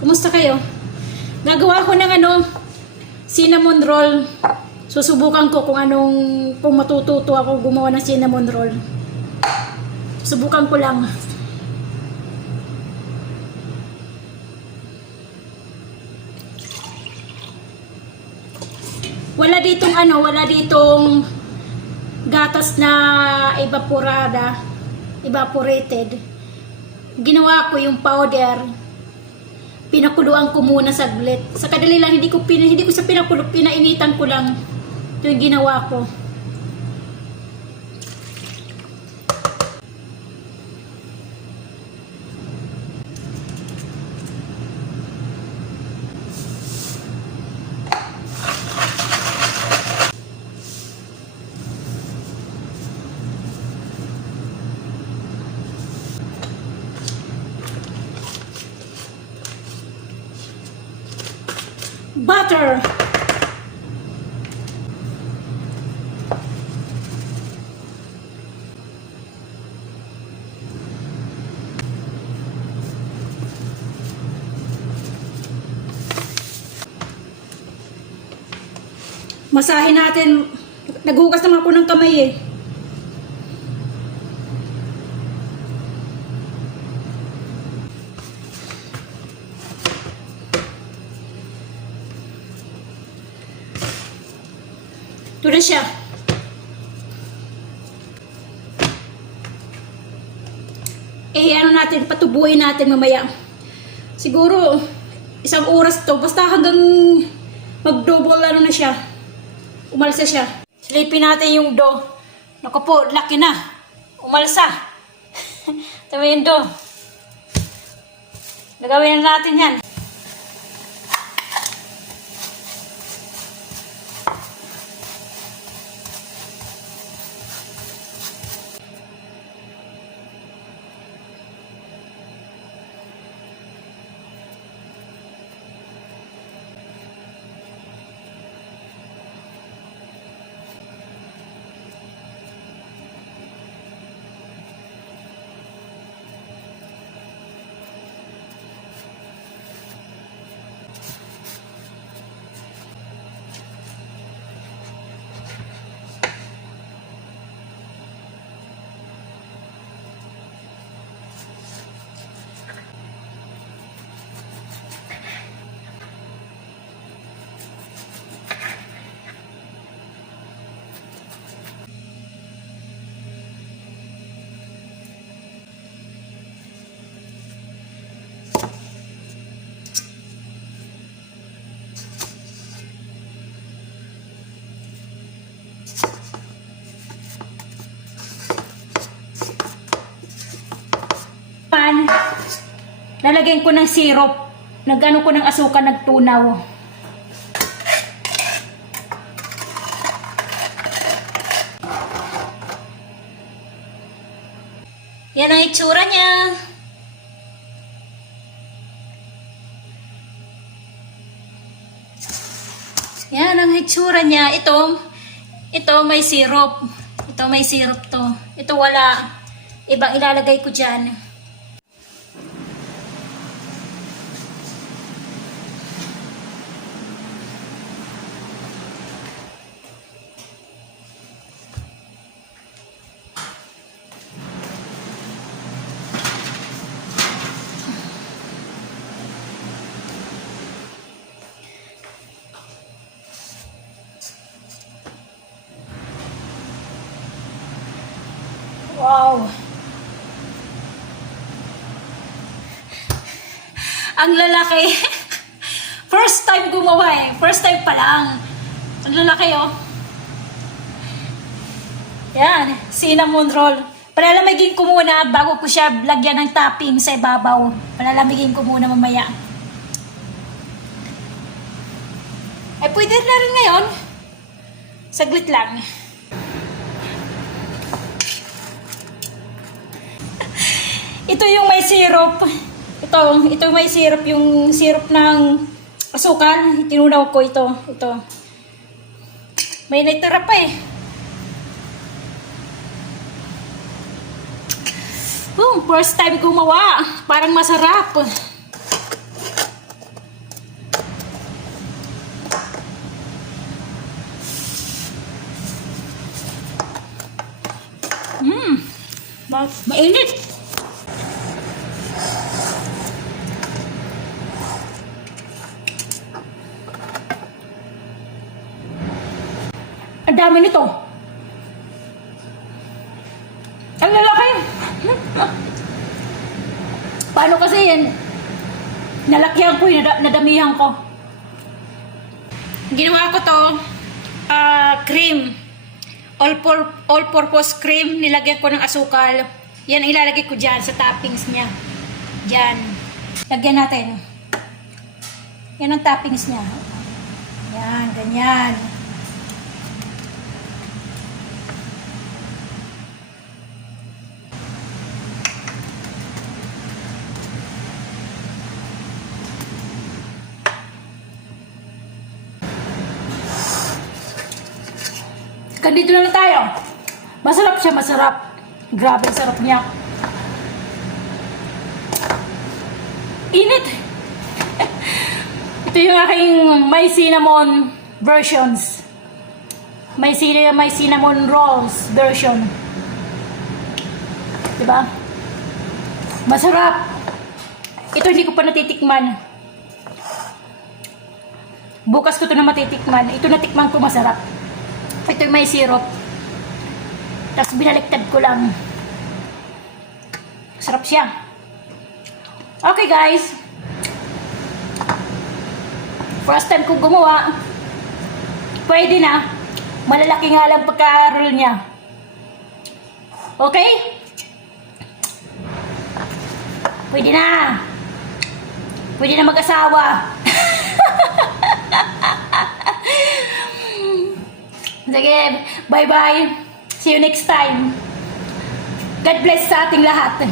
Kumusta kayo? Gagawa ko ng cinnamon roll. Susubukan ko kung matututo ako gumawa ng cinnamon roll. Subukan ko lang. Wala ditong gatas na evaporated. Ginawa ko yung powder. Pinakuluan ko muna saglit. Sa kadali lang, hindi ko sa pinakulo, pinainitan ko lang. Ito yung ginawa ko. Butter. Masahin natin. Naghugas naman ako ng kamay eh. Ito na siya. Natin, patubuhin natin mamaya. Siguro, 1 oras to. Basta hanggang mag-double na siya. Umalsa siya. Silipin natin yung dough. Naku po, laki na. Umalsa. Tama yung dough. Nagawin na natin yan. Lalagyan ko ng syrup. Nagano ko ng asukal, nagtunaw. Yan ang itsura niya. Yan ang itsura niya. Ito may syrup. Ito may syrup to. Ito wala. Ibang ilalagay ko dyan. Wow! Ang lalaki. First time gumawa eh. First time pa lang. Ang lalaki oh. Yan. Cinnamon roll. Palalamigin ko muna bago ko siya lagyan ng topping sa ibabaw. Palalamigin ko muna mamaya. Ay pwede na rin ngayon. Saglit lang. Ito yung may syrup. Ito may syrup, yung syrup ng asukal. Tinunaw ko ito. May natira pa eh. First time gumawa. Parang masarap. Mainit. Ang dami nito. Ang lalaki. Paano kasi yan? Nalakyan ko yun, nadamihan ko. Ginawa ko to, cream. All-purpose cream. Nilagyan ko ng asukal. Yan ang ilalagay ko dyan sa toppings niya. Dyan. Lagyan natin. Yan ang toppings niya. Yan, ganyan. Ganito na tayo. Masarap siya, masarap. Grabe, ang sarap niya. Init. Ito yung aking may cinnamon versions. May cinnamon rolls version. Diba? Masarap. Ito hindi ko pa natitikman. Bukas ko ito na matitikman. Ito natikman ko, masarap. Ito yung may syrup. Tapos binaliktad ko lang. Sarap siya. Okay guys. First time kong gumawa. Pwede na. Malalaki nga lang pagka-roll niya. Okay? Pwede na. Pwede na mag-asawa. Sige, bye-bye. See you next time. God bless sa ating lahat.